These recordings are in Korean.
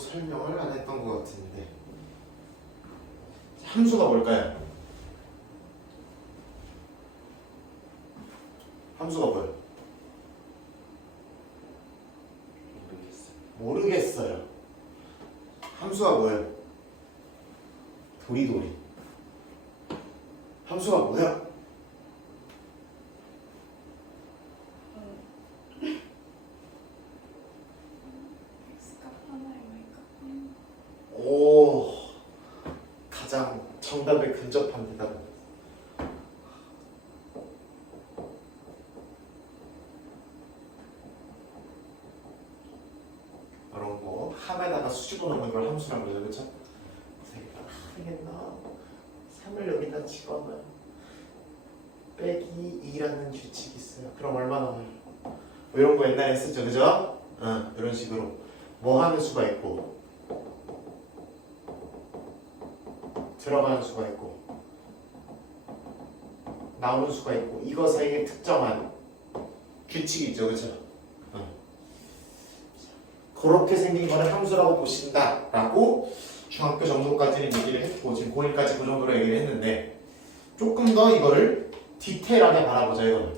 설명을 안 했던 것 같은데. 함수가 뭘까요? 함수가 뭐예요? 모르겠어요. 함수가 뭐예요? 도리도리. 함수가 뭐야? 오, 가장 정답에 근접한 대답. 이런 거 함에다가 수직으로 넣는 걸 함수라고 그러죠, 그렇죠? 하겠나? 3을 여기다 집어넣어요. 빼기 2라는 규칙이 있어요. 그럼 얼마 나와요? 뭐 이런 거 옛날에 했었죠, 그죠? 이런 식으로 뭐 하는 수가 있고 들어가는 수가 있고 나오는 수가 있고 이거 사이에 특정한 규칙이 있죠, 그렇죠? 그렇게 생긴 거를 함수라고 보신다라고 중학교 정도까지는 얘기를 했고 지금 고1까지 그 정도로 얘기를 했는데 조금 더 이거를 디테일하게 바라보자. 이거는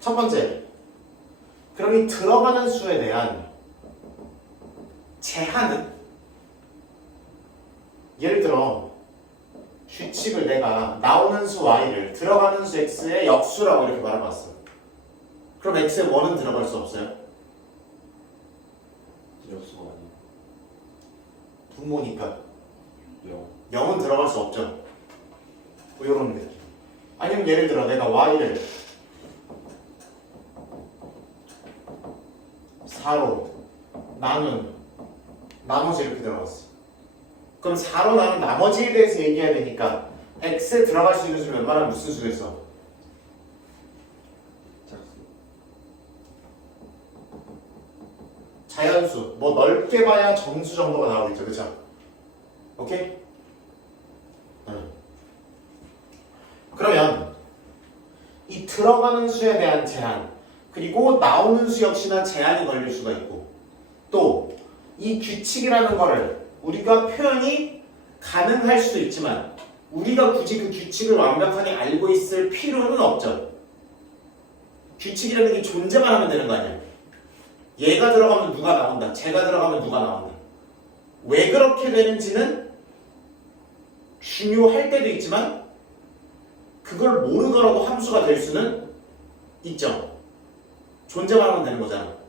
첫 번째, 그럼 이 들어가는 수에 대한 제한은, 예를 들어 규칙을 내가 나오는 수 y를 들어가는 수 x의 역수라고 이렇게 말해봤어. 그럼 x의 1은 들어갈 수 없어요? 역수가 아니에요. 분모니까 0. 0은 들어갈 수 없죠. 뭐 이런 느낌. 아니면 예를 들어 내가 y를 4로 나머지 이렇게 들어갔어. 그럼 4로 나눈 나머지에 대해서 얘기해야 되니까 x에 들어갈 수 있는 수는 웬만하면 무슨 수가 있어? 짝수. 자연수. 뭐 넓게 봐야 정수 정도가 나오겠죠, 그쵸? 오케이? 그러면 이 들어가는 수에 대한 제한, 그리고 나오는 수 역시나 제한이 걸릴 수가 있고, 또 이 규칙이라는 거를 우리가 표현이 가능할 수도 있지만 우리가 굳이 그 규칙을 완벽하게 알고 있을 필요는 없죠. 규칙이라는 게 존재만 하면 되는 거 아니야. 얘가 들어가면 누가 나온다, 쟤가 들어가면 누가 나온다. 왜 그렇게 되는지는 중요할 때도 있지만 그걸 모르더라도 함수가 될 수는 있죠. 존재만 하면 되는 거잖아.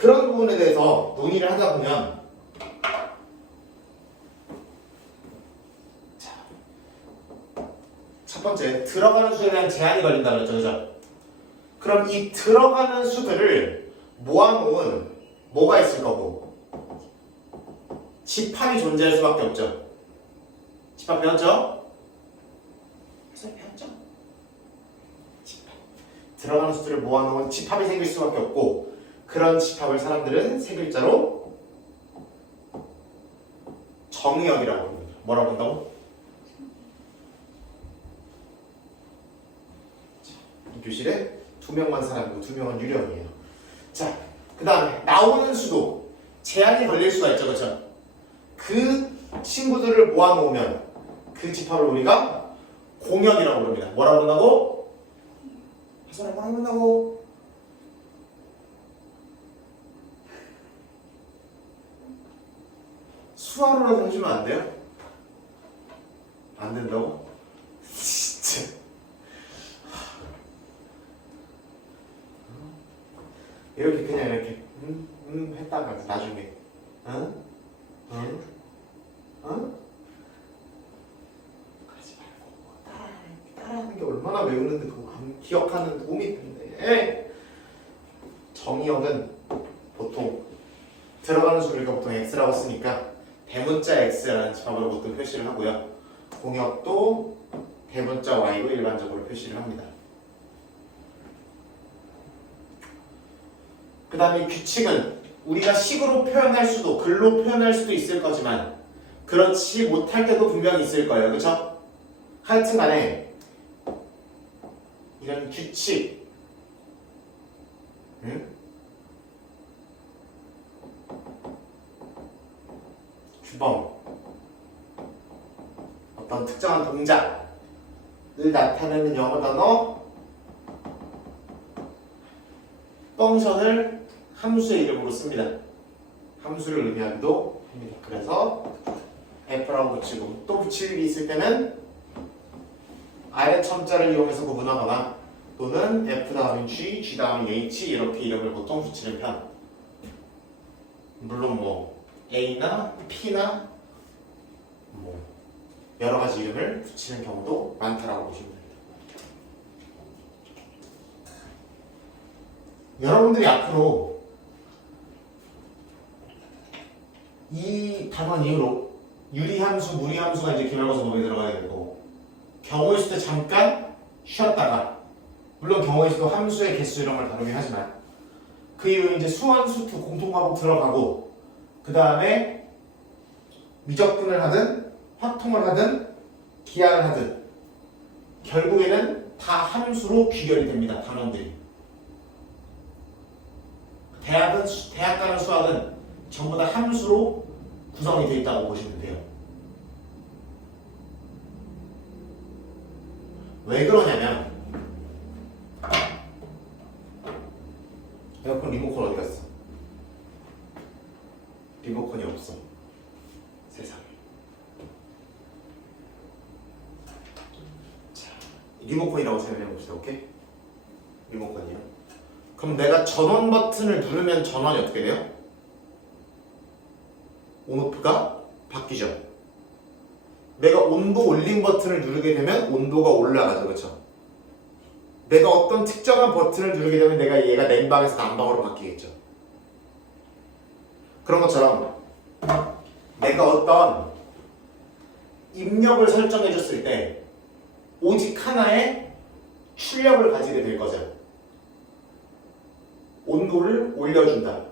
그런 부분에 대해서 논의를 하다 보면 첫 번째, 들어가는 수에 대한 제한이 걸린다고 했죠, 그죠? 그럼 이 들어가는 수들을 모아놓은 뭐가 있을 거고 집합이 존재할 수밖에 없죠. 집합 배웠죠? 그래서 배웠죠? 집합. 들어가는 수들을 모아놓은 집합이 생길 수밖에 없고 그런 집합을 사람들은 세 글자로 정의역이라고 합니다. 뭐라고 한다고? 이 교실에 2명만 사람이고 2명은 유령이에요. 자, 그 다음에 나오는 수도 제한이 걸릴 수가 있죠, 그렇죠? 그 친구들을 모아놓으면 그 집합을 우리가 공역이라고 부릅니다. 뭐라고 한다고? 해설을 뭐라고 한다고? 수화로라도 해주면 안 돼요? 안 된다고? 진짜. 이렇게 그냥 이렇게 했다가 나중에 응? 하지 말고 따라하는 게 얼마나 외우는데 기억하는 도움이 되는데. 정의역은 보통 들어가는 수를 보통 x라고 쓰니까 대문자 x라는 집합으로 보통 표시를 하고요. 공역도 대문자 y로 일반적으로 표시를 합니다. 그 다음에 규칙은 우리가 식으로 표현할 수도 글로 표현할 수도 있을 거지만 그렇지 못할 때도 분명히 있을 거예요. 그렇죠? 하여튼 간에 이런 규칙, 응? 규범 어떤 특정한 동작을 나타내는 영어 단어 펑션을 함수의 이름으로 씁니다. 함수를 의미하기도 합니다. 그래서 F라고 붙이고 또 붙일 일이 있을 때는 아래 첨자를 이용해서 구분하거나 또는 F 다음인 G, G 다음인 H 이렇게 이름을 보통 붙이는 편. 물론 뭐 A나 P나 뭐 여러 가지 이름을 붙이는 경우도 많다라고 보시면 됩니다. 여러분들이 앞으로 이 단원 이후로 유리함수, 무리함수가 이제 기말고사 범위에 들어가야 되고 경우의 수 때 잠깐 쉬었다가 물론 경우의 수도 함수의 개수 이런 걸 다루긴 하지만 그 이후에 이제 수원, 수투, 공통과목 들어가고 그 다음에 미적분을 하든 확통을 하든 기하를 하든 결국에는 다 함수로 귀결이 됩니다. 단원들이. 대학 가는 수학은 전부 다 함수로 구성이 되어 있다고 보시면 돼요. 왜 그러냐면 에어컨 리모컨 어디 갔어? 리모컨이 없어. 세상에. 자, 리모컨이라고 생각해 봅시다. 오케이? 리모컨이요. 그럼 내가 전원 버튼을 누르면 전원이 어떻게 돼요? 온오프가 바뀌죠. 내가 온도 올림 버튼을 누르게 되면 온도가 올라가죠. 그렇죠? 내가 어떤 특정한 버튼을 누르게 되면 얘가 냉방에서 난방으로 바뀌겠죠. 그런 것처럼 내가 어떤 입력을 설정해 줬을 때 오직 하나의 출력을 가지게 될 거죠. 온도를 올려준다.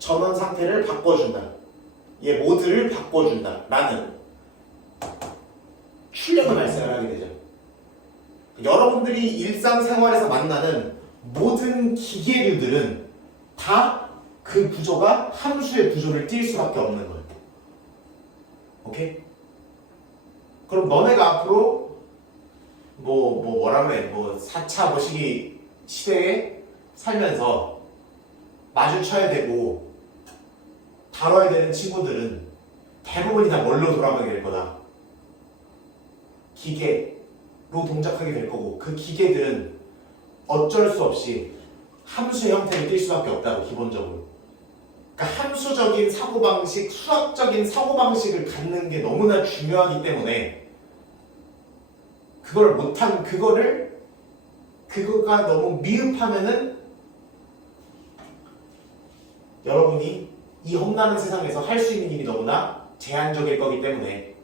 전원 상태를 바꿔준다. 얘 모드를 바꿔준다. 라는 출력을 발생을 하게 되죠. 여러분들이 일상생활에서 만나는 모든 기계류들은 다 그 구조가 함수의 구조를 띌 수밖에 없는 거예요. 오케이? 그럼 너네가 앞으로 뭐라 그래? 4차 뭐시기 시대에 살면서 마주쳐야 되고 다뤄야 되는 친구들은 대부분이 다 뭘로 돌아가게 될 거다. 기계로 동작하게 될 거고 그 기계들은 어쩔 수 없이 함수의 형태를 띌 수밖에 없다고 기본적으로. 그러니까 함수적인 사고방식, 수학적인 사고방식을 갖는 게 너무나 중요하기 때문에 그거가 너무 미흡하면은 여러분이 이 험난한 세상에서 할 수 있는 일이 너무나 제한적일 거기 때문에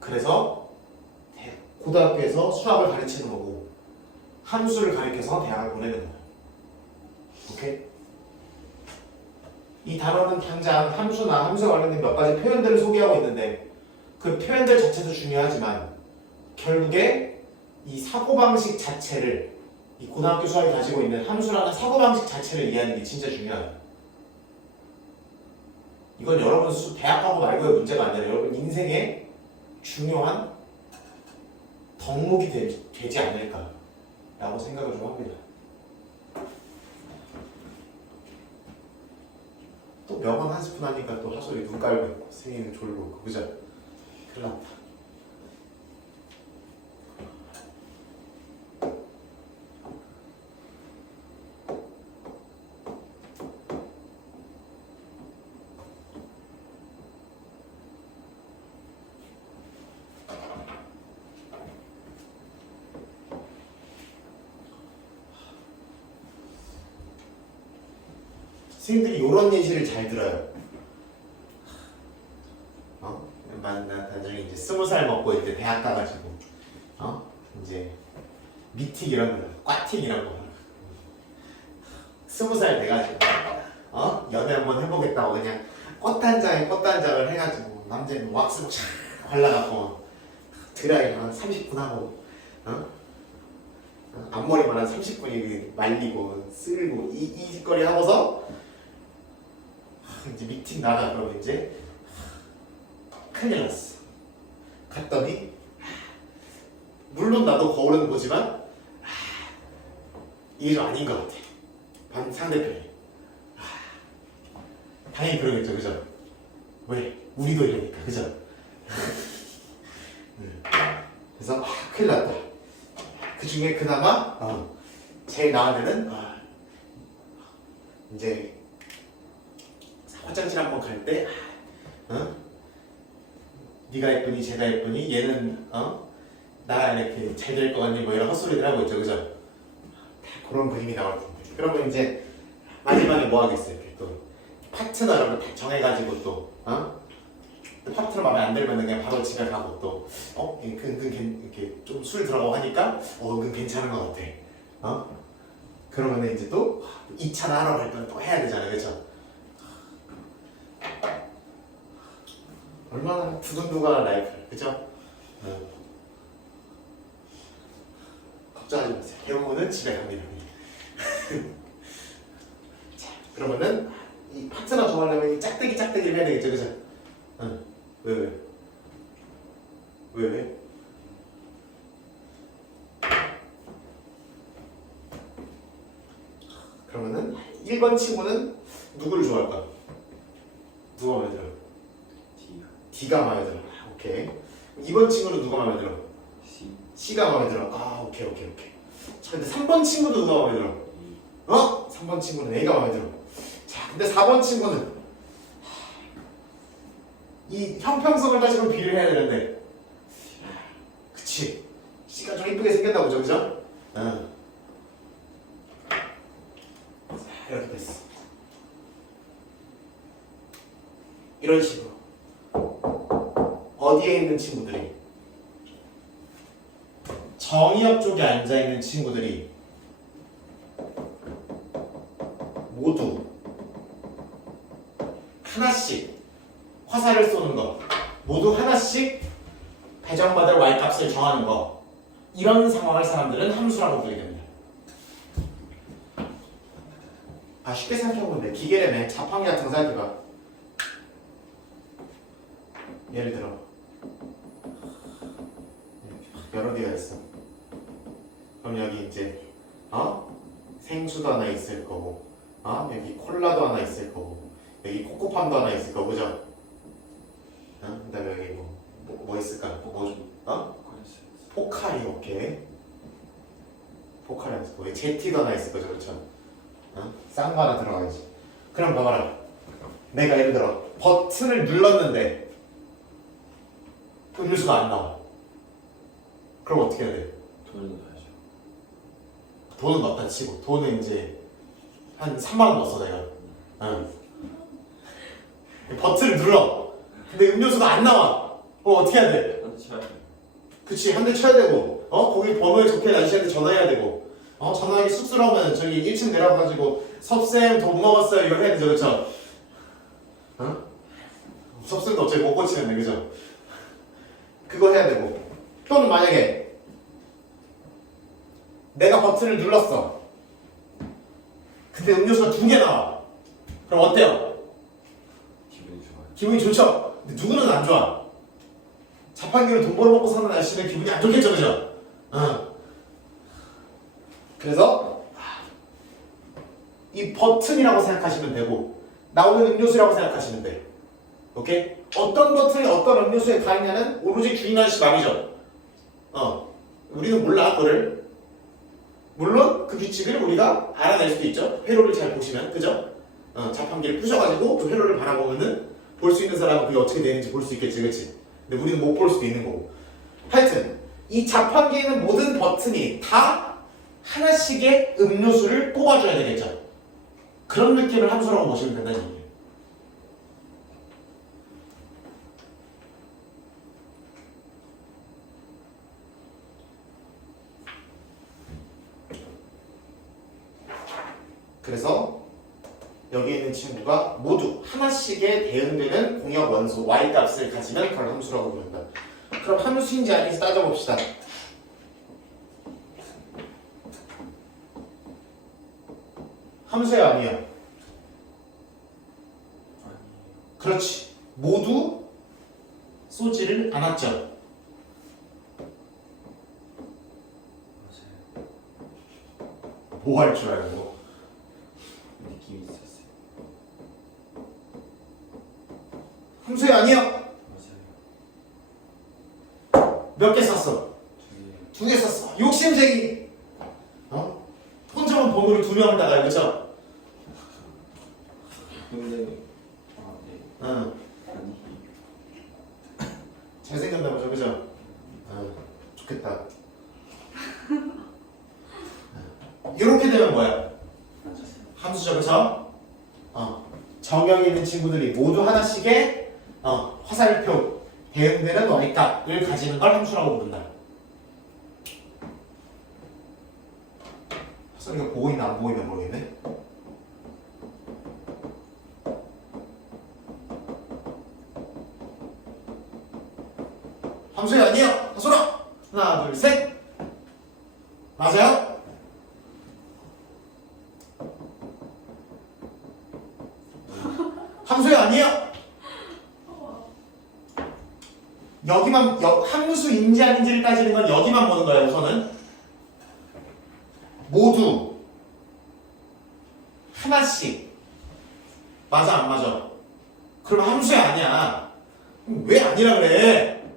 그래서 고등학교에서 수학을 가르치는 거고 함수를 가르쳐서 대학을 보내는 거예요. 오케이? 이 단어는 당장 함수나 함수와 관련된 몇 가지 표현들을 소개하고 있는데 그 표현들 자체도 중요하지만 결국에 이 사고방식 자체를 이 고등학교 수학이 가지고 있는 함수라는 사고방식 자체를 이해하는 게 진짜 중요해요. 이건 여러분 대학 가고 말고의 문제가 아니라 여러분 인생의 중요한 덕목이 되지 않을까라고 생각을 좀 합니다. 또 명언 한 스푼 하니까 또 하소리 눈 깔고 있고 생이는 졸고 있고 그죠? 큰일 났다. 선생님들이 이런 예시를 잘 들어요. 나 나중에 이제 20살 먹고 이제 대학 가가지고 이제 미틱 이런 거, 꽈틱 이런 거 20살 돼가지고 연애 한번 해보겠다고 그냥 꽃단장에 꽃단장을 해가지고 남자는 왁스로 촥 발라갖고 드라이 한 30분 하고 앞머리만 한 30분이 말리고 쓸고 이 짓거리 하고서 이제 미팅 나가. 그러면 이제 큰일 났어. 갔더니 물론 나도 거울은 보지만 이게 좀 아닌 것 같아. 상대편이. 당연히 그러겠죠, 그죠? 왜? 우리도 이러니까, 그죠? 그래서 큰일 났다. 그 중에 그나마 제일 나은 애는 이제 화장실 한번 갈 때 네가 예쁘니 쟤가 예쁘니 얘는 나랑 이렇게 잘 될 것 같니 뭐 이런 헛소리들 하고 있죠, 그죠? 다 그런 그림이 나올 텐데. 그러면 이제 마지막에 뭐 하겠어요? 이렇게 또 파트너를 다 정해가지고 또 파트너 마음에 안 들면 그냥 바로 집에 가고 또 은근 이렇게 좀 술 들어가고 하니까 은근 괜찮은 것 같아. 그러면 이제 또 2차나 하러 갈 건 또 해야 되잖아요, 그죠? 얼마나 두근두근한 라이프, 그죠? 걱정하지 마세요. 대부분은 집에 갑니다. 자, 그러면은 이 파트너 정하려면 이 짝대기를 해야 되겠죠, 그죠? 왜? 그러면은 1번 친구는 누구를 좋아할까? 누가 마음에 들어? D가 마음에 들어. 오케이. 2번 친구는 누가 마음에 들어? C가 마음에 들어. 오케이. 자, 근데 3번 친구도 누가 마음에 들어? 3번 친구는 A가 마음에 들어. 자, 근데 4번 친구는 이 형평성을 따지면 B를 해야 되는데, 그치? C가 좀 이쁘게 생겼나 보죠, 그죠? 자, 이렇게 됐어. 이런 식으로 어디에 있는 친구들이 정의역 쪽에 앉아있는 친구들이 모두 하나씩 화살을 쏘는 거, 모두 하나씩 배정받을 y값을 정하는 거, 이런 상황을 사람들은 함수라고 부르게 됩니다. 쉽게 생각해보면 돼. 기계라며 자판기 같은 거 생각해봐. 예를 들어 여러 개가 있어. 그럼 여기 이제 생수도 하나 있을 거고, 여기 콜라도 하나 있을 거고, 여기 코코팜도 하나 있을 거고, 그죠? 그다음에 여기 뭐 있을까? 포카리, 오케이. 포카리 하나 있을 거고, 제티도 하나 있을 거죠, 그렇죠? 싼 거 하나 들어가야지. 그럼 봐봐라. 내가 예를 들어 버튼을 눌렀는데 음료수가 안 나와. 그럼 어떻게 해야 돼? 돈을 넣어야죠. 돈은 넣었다 치고, 돈은 이제 한 3만원 넣었어 내가. 버튼을 눌러. 근데 음료수가 안 나와. 어떻게 해야 돼? 그치, 한 대 쳐야 되고, 거기 번호에 적혀있는 아저씨한테 전화해야 되고, 전화하기 쑥스러우면 저기 1층 내려가가지고 섭쌤 돈 먹었어요 이거 해야 되죠, 그쵸? 섭쌤도 어차피 못 고치는데, 그죠? 그거 해야 되고, 또는 만약에 내가 버튼을 눌렀어. 근데 음료수가 2개 나와. 그럼 어때요? 기분이 좋아요. 기분이 좋죠? 근데 누구는 안 좋아. 자판기로 돈 벌어먹고 사는 아저씨는 기분이 안 좋겠죠, 그죠? 그래서 이 버튼이라고 생각하시면 되고, 나오는 음료수라고 생각하시면 돼. 오케이? 어떤 버튼이 어떤 음료수에 가 있냐는 오로지 주인 아저씨 맘이죠. 우리는 몰라, 그거를. 물론 그 규칙을 우리가 알아낼 수도 있죠. 회로를 잘 보시면, 그죠? 자판기를 부셔가지고 그 회로를 바라보면은 볼 수 있는 사람은 그게 어떻게 되는지 볼 수 있겠지, 그치? 근데 우리는 못 볼 수도 있는 거고. 하여튼 이 자판기에 있는 모든 버튼이 다 하나씩의 음료수를 뽑아줘야 되겠죠. 그런 느낌을 함수라고 보시면 된다는 얘기예요. 그래서 여기 있는 친구가 모두 하나씩의 대응되는 공역 원소 y값을 가지면 그걸 함수라고 부른다. 그럼 함수인지 아닌지 따져봅시다. 함수야 아니야? 아니. 그렇지. 모두 쏘지를 않았죠. 맞아요. 뭐 할 줄 알고. 느낌이 있었어요. 함수야 아니야? 맞아요. 몇 개 썼어? 두 2개 썼어. 욕심쟁이. 어? 혼자만 번호를 2명을 나가요, 그쵸? 개. 근데 아 네. 응. 아니. 잘생겼나 보죠, 그죠? 응. 좋겠다. 이렇게 되면 뭐야? 맞았어요. 함수죠, 그쵸? 정형이 있는 친구들이 모두 하나씩의 화살표, 대응되는 Y값을 가지는 걸 함수라고 부른다. 화살이가 보이나 안 보이나 모르겠네. 함수야 아니요. 하소라. 하나, 둘, 셋. 맞아요? 함수야 아니요. 여기만 함수인지 아닌지를 따지는 건 여기만 보는 거예요. 우선은 모두 하나씩 맞아 안 맞아? 그럼 함수야 아니야. 왜 아니라 그래?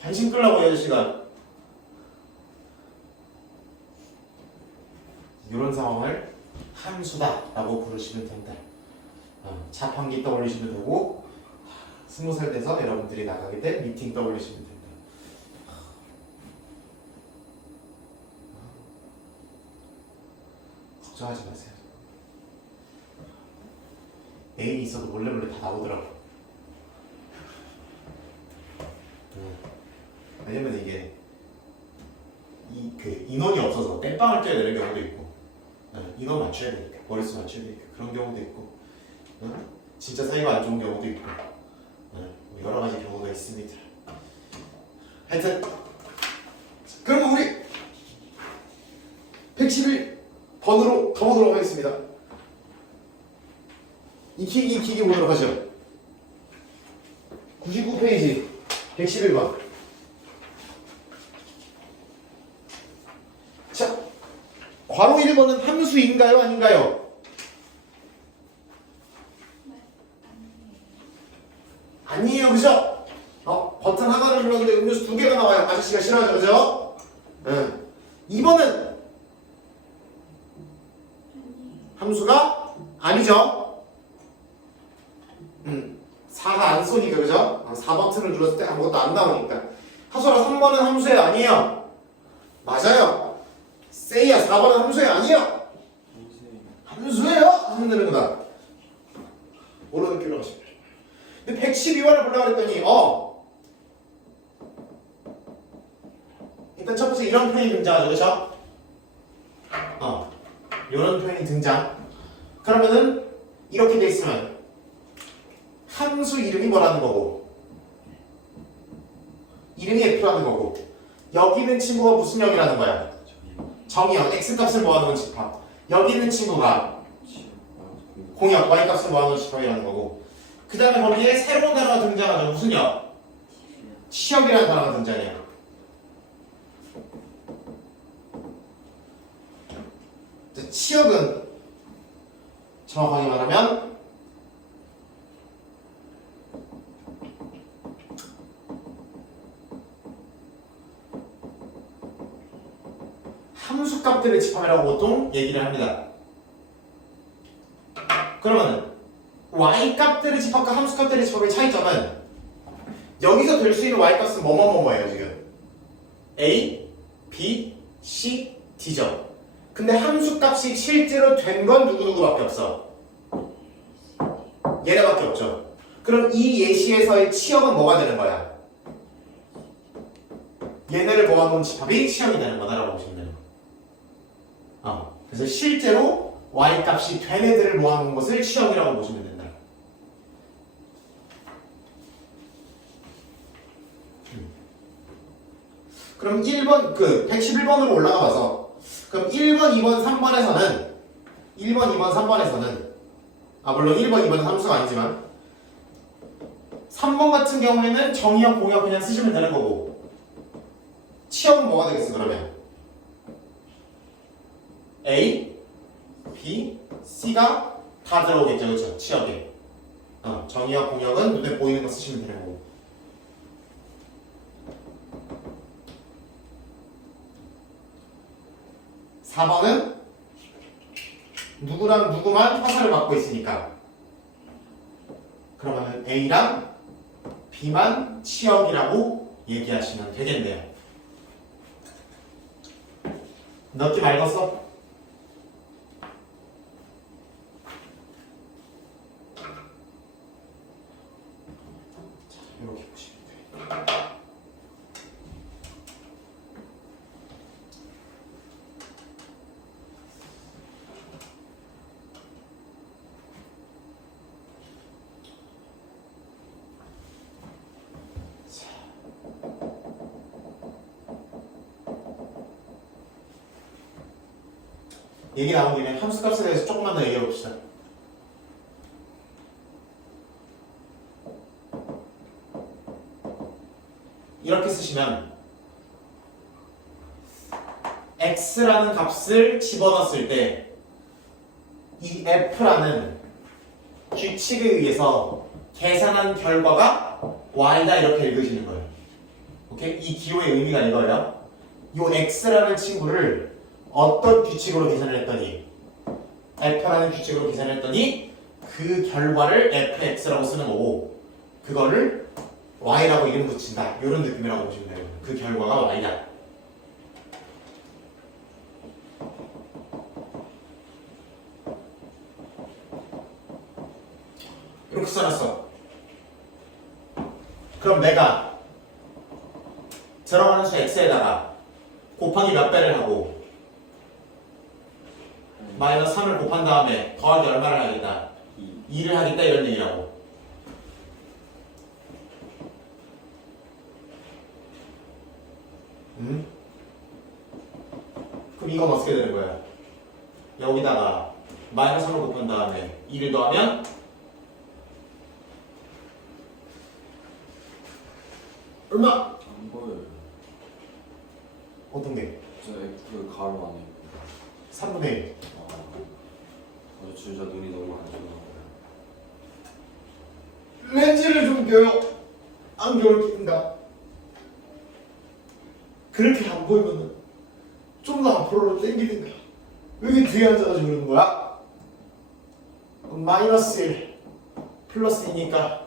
관심 끌라고 이 아저씨가. 이런 상황을 함수다라고 부르시면 된다. 자판기 떠올리시면 되고 20살 돼서 여러분들이 나가게 될 미팅 떠올리시면 된다. 걱정하지 마세요. 애인이 있어도 몰래 다 나오더라고. 왜냐면 이게 그 인원이 없어서 땜빵을 뛰어야 되는 경우도 있고, 인원 맞춰야 되니까, 머릿수 맞춰야 되니까 그런 경우도 있고, 진짜 사이가 안 좋은 경우도 있고, 여러 가지 경우가 있습니다. 하여튼 그럼 우리 111번으로 가보도록 하겠습니다. 익히기 보도록 하죠. 99페이지 111번. 자, 괄호 1번은 함수인가요? 아닌가요? 아니에요, 그죠? 버튼 하나를 눌렀는데 음료수 2개가 나와요. 아저씨가 싫어하죠, 그죠? 2번은 함수가 아니죠? 4가 안 쏘니까, 그죠? 4 버튼을 눌렀을 때 아무것도 안 나오니까. 하소라 3번은 함수예요? 아니에요? 맞아요. 세이야 4번은 함수예요? 아니에요? 함수예요? 하면 되는 거다. 모르는 길로 가시면 돼요. 근데 112번을 보려고 했더니 일단 첫 번째 이런 표현이 등장하죠, 그쵸? 이런 표현이 등장. 그러면은 이렇게 돼 있으면 함수 이름이 뭐라는 거고 이름이 F라는 거고 여기 있는 친구가 무슨 형이라는 거야? 정의형, X값을 모아놓은 집합. 여기 있는 친구가 공역, Y값을 모아놓은 집합이라는 거고 그 다음에 거기에 새로운 단어가 등장하죠. 무슨 역? 치역이라는 단어가 등장해요. 치역은 정확하게 말하면 함수값들의 집합이라고 보통 얘기를 합니다. 그러면 Y값들의 집합과 함수값들의 집합의 차이점은 여기서 될 수 있는 Y값은 뭐예요 지금? A, B, C, D죠. 근데 함수값이 실제로 된 건 누구누구밖에 없어? 얘네밖에 없죠. 그럼 이 예시에서의 치역은 뭐가 되는 거야? 얘네를 모아놓은 집합이 치역이 되는 거다라고 보시면 돼요. 그래서 실제로 Y값이 된 애들을 모아놓은 것을 치역이라고 보시면 된다. 그럼 1번, 111번으로 올라가 봐서 그럼 1번, 2번, 3번에서는 1번, 2번, 3번에서는 물론 1번, 2번은 함수가 아니지만 3번 같은 경우에는 정의역, 공역 그냥 쓰시면 되는 거고 치역은 뭐가 되겠어 그러면? A, B, C가 다 들어오겠죠. 그렇죠? 치역에. 정의역, 공역은 눈에 보이는 거 쓰시면 되는 거고 4번은 누구랑 누구만 화살을 맞고 있으니까 그러면은 A랑 B만 치역이라고 얘기하시면 되겠네요. 넣기 말겠어? 자, 이렇게 보시면 돼요. 얘기 나온 김에 함수값에 대해서 조금만 더 얘기해 봅시다. 이렇게 쓰시면 x라는 값을 집어넣었을 때 이 f라는 규칙에 의해서 계산한 결과가 y다 이렇게 읽으시는 거예요. 오케이? 이 기호의 의미가 이거예요. 이 x라는 친구를 어떤 규칙으로 계산을 했더니 f라는 규칙으로 계산을 했더니 그 결과를 fx라고 쓰는 거고 그거를 y라고 이름 붙인다 이런 느낌이라고 보시면 돼요. 그 결과가 y다. 이렇게 써놨어. 그럼 내가 들어가는 수 x에다가 곱하기 몇 배를 하고 마이너스 3을 곱한 다음에 더하기 얼마를 하겠다? 2를 하겠다 이런 얘기라고. 그럼 이건 어떻게 되는 거야? 여기다가 마이너스 3을 곱한 다음에 2를 더하면 얼마? 안 보여요. 어떤 게? 저 F 가로 안에. 3분의 1. 저 진짜 눈이 너무 안 좋나 봐요. 렌즈를 좀 껴요. 안경을 낀다. 그렇게 안 보이면은 좀 더 앞으로 당기든가. 여기 뒤에 앉아가지고 그러는 거야? 마이너스 1 플러스 2니까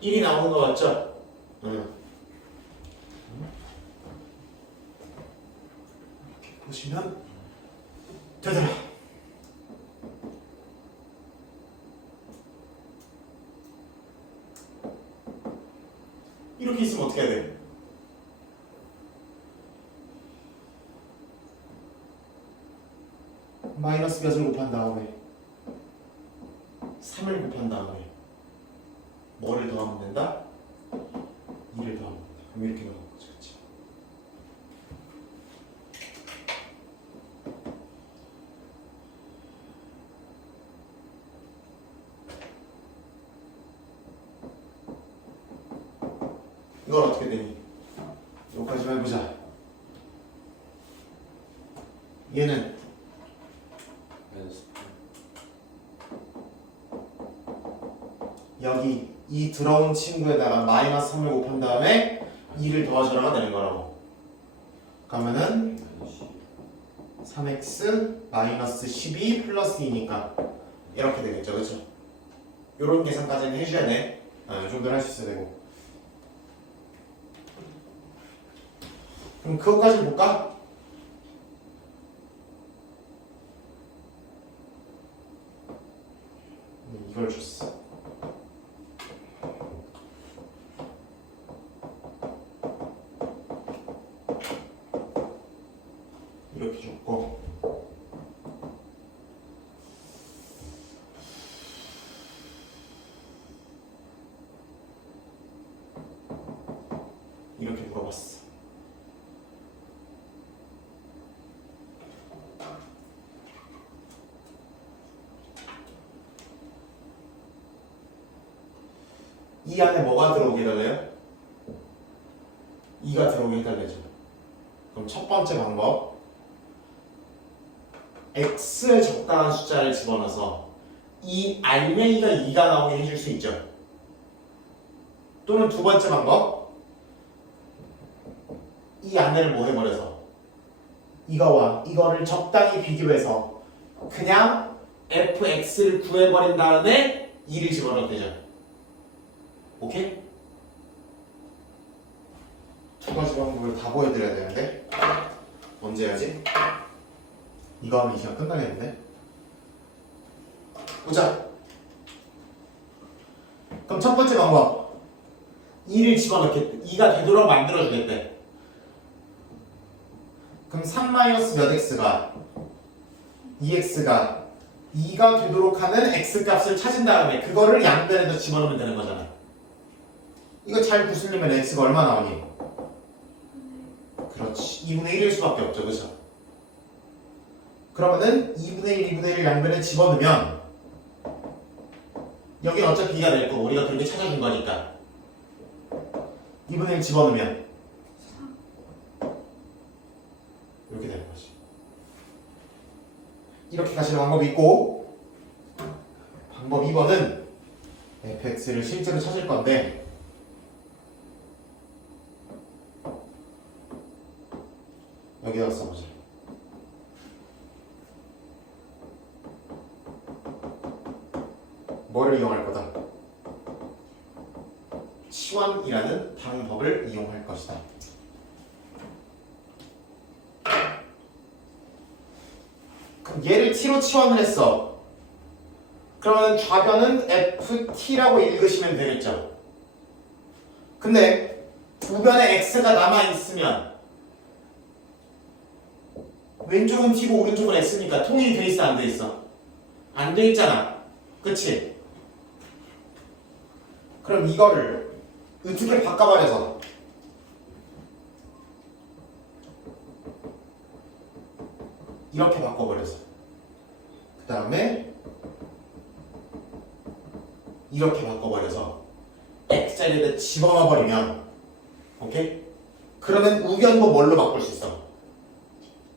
1이 나오는 거 맞죠? 응. 이렇게 보시면 되더라. 이렇게 있으면 어떻게 해야 돼? 마이너스 몇을 곱한 다음에 3을 곱한 다음에 뭐를 더하면 된다? 2를 더하면 된다. 그럼 이렇게 나오는 거죠. 그치? 이건 어떻게 되니? 여기까지만 해보자. 얘는 여기 이 들어온 친구에다가 마이너스 3을 곱한 다음에 2를 더하줘라가 되는 거라고. 그러면은 3x 마이너스 12 플러스 2니까 이렇게 되겠죠. 그렇죠? 요런 계산까지는 해줘야 돼. 이 정도는 할 수 있어야 되고. 그럼 그것까지 볼까? 이걸 줬어. 이렇게 줬고 이렇게 물어봤어. 이 안에 뭐가 들어오게 해달래요? 2가 들어오게 해달래죠. 그럼 첫 번째 방법, x에 적당한 숫자를 집어넣어서 이 알맹이가 2가 나오게 해줄 수 있죠. 또는 두 번째 방법, 이 안에를 뭐 해버려서 이거와 이거를 적당히 비교해서 그냥 fx를 구해버린 다음에 2를 집어넣으면 되죠. 오케이? 두 가지 방법을 다 보여드려야 되는데 언제 해야지? 이거 하면 이 시간 끝나겠는데? 보자. 그럼 첫 번째 방법, 2를 집어넣겠대. 2가 되도록 만들어주겠대. 그럼 3 마이너스 몇 x가 2x가 2가 되도록 하는 x값을 찾은 다음에 그거를 양변에다 집어넣으면 되는 거잖아. 이거 잘 구슬리면 x가 얼마 나오니? 그렇지. 2분의 1일 수밖에 없죠. 그죠? 그러면은 2분의 1, 2분의 1 양변에 집어넣으면 여기는 어차피 2가 될 거고 우리가 그렇게 찾아준 거니까 2분의 1 집어넣으면 이렇게 되는 거지. 이렇게 가시는 방법이 있고, 방법 2번은 fx를 실제로 찾을 건데 여기다 써보자. 뭐를 이용할 거다? 치환이라는 방법을 이용할 것이다. 그럼 얘를 t로 치환을 했어. 그러면 좌변은 ft라고 읽으시면 되겠죠. 근데 우변에 x가 남아있으면 왼쪽은 t고 오른쪽은 x니까 통일이 돼 있어 안 돼 있어? 안 돼 있잖아. 그치? 그럼 이거를 어떻게 바꿔버려서 이렇게 바꿔버려서 그 다음에 이렇게 바꿔버려서 x자리에다 집어넣어버리면 오케이? 그러면 우변도 뭘로 바꿀 수 있어?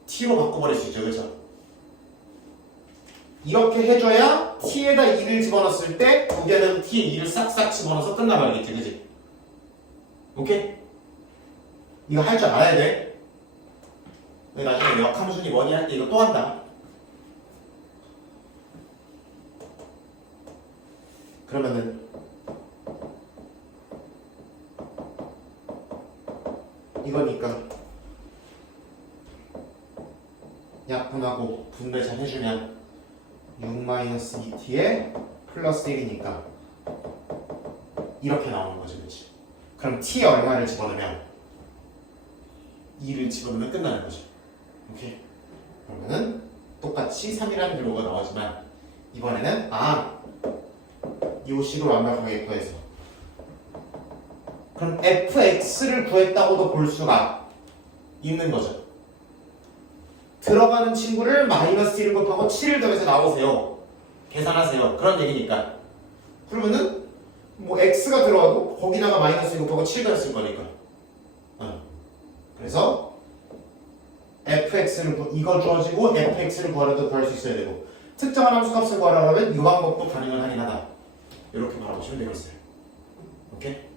t로 바꿔버릴 수 있죠. 그렇죠? 이렇게 해줘야 t에다 2를 집어넣었을 때 우변에도 t에 2를 싹싹 집어넣어서 끝나버리겠지. 그치? 오케이? 이거 할 줄 알아야 돼. 나중에 역함수니 뭐니 할 때 이거 또 한다. 그러면은 이거니까 약분하고 분배 잘 해주면 6-2t에 플러스 1이니까 이렇게 나오는 거죠. 그치? 그럼 t에 얼마를 집어넣으면 2를 집어넣으면 끝나는 거죠. 오케이? 그러면은 똑같이 3이라는 결과가 나오지만 이번에는 이 식을 완벽하게 구해서 그럼 fx를 구했다고도 볼 수가 있는 거죠. 들어가는 친구를 마이너스 1을 곱하고 7을 더해서 나오세요. 계산하세요. 그런 얘기니까. 그러면은 뭐 x가 들어가도 거기다가 마이너스 1 곱하고 7 더했을 거니까. 그래서 fx를 이거 주어지고 fx를 구하려도 구할 수 있어야 되고 특정한 함수값을 구하려면 이 방법도 가능은 하긴 하다. 이렇게 바라보시면 되겠어요. 오케이?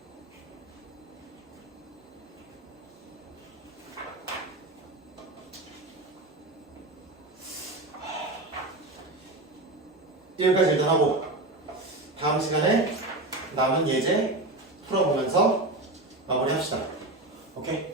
여기까지 일단 하고 다음 시간에 남은 예제 풀어보면서 마무리합시다. 오케이?